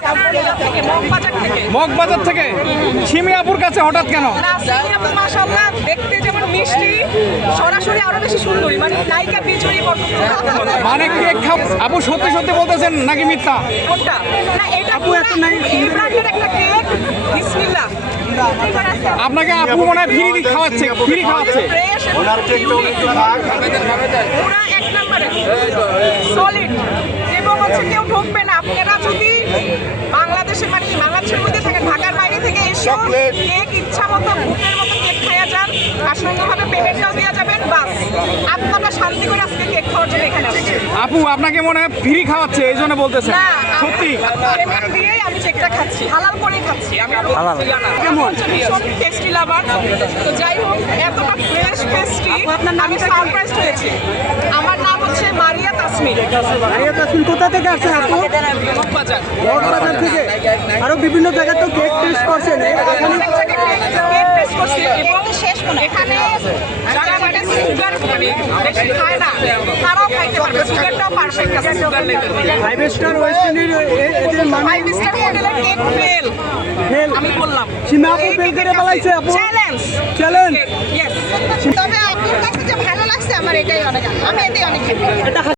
মগবাজার থেকে? মগবাজার থেকে সিমি আপুর কাছে হঠাৎ কেন মাশাআল্লাহ দেখতে যেমন মিষ্টি সরাসরি আরও বেশি সুন্দরী মানে নায়িকা বিজয়ী মানে কেক আপু সত্যি সত্যি বলতেছেন নাকি মিথ্যা? কোনটা? না এটা একটা কেক। বিসমিল্লাহ। আপনাকে আপু মনে হয় ফ্রি খাওয়াচ্ছে ফ্রি খাওয়াচ্ছে। ফ্রেশ পুরা এক নম্বরে। সলিড এবং হচ্ছে কেউ ঢুকবে না। আপনারা যদি কেক ইচ্ছা মতো ভূতের মতো কেক খাইয়া যান। পেমেন্টটাও দেওয়া যাবেন বাস। আপনারা শান্তি করে আজকে কেক খাওয়ার জন্য এখানে আসছেন। আপু আপনাকে মনে হয় ফ্রি খাওয়াচ্ছে এই জন্য বলতেছেন। না সত্যি? পেমেন্ট দিয়েই আমি কেকটা খাচ্ছি হালাল করেই খাচ্ছি। আমি কেমন? ভীষণ টেস্টি লাভার তো যাই হোক এতটা ফ্রেশ পেস্ট্রি আমি সারপ্রাইজ হয়েছি। আমার হচ্ছে মারিয়া তাসমিন ভাইয়া তাসমিন কোথা থেকে আসছেন আপু? বাজার থেকে। আরও বিভিন্ন জায়গায় তো কেক টেস্ট করছেন। এখানে মনে এখানে যারা মানে সুগার মানে বেশি খায় না তারাও খাইতে পারবে সুগারটাও পারফেক্ট আছে sugar level five star West Indies মানে ফাইভ স্টার হোটেলের কেক ফেল Fail? আমি বললাম। সীমা আপু fail করে ফেলাইছে আপু? চ্যালেঞ্জ চ্যালেঞ্জ ইয়েস তবে লাগছে আমার এটাই অনেক আমি এটাই অনেক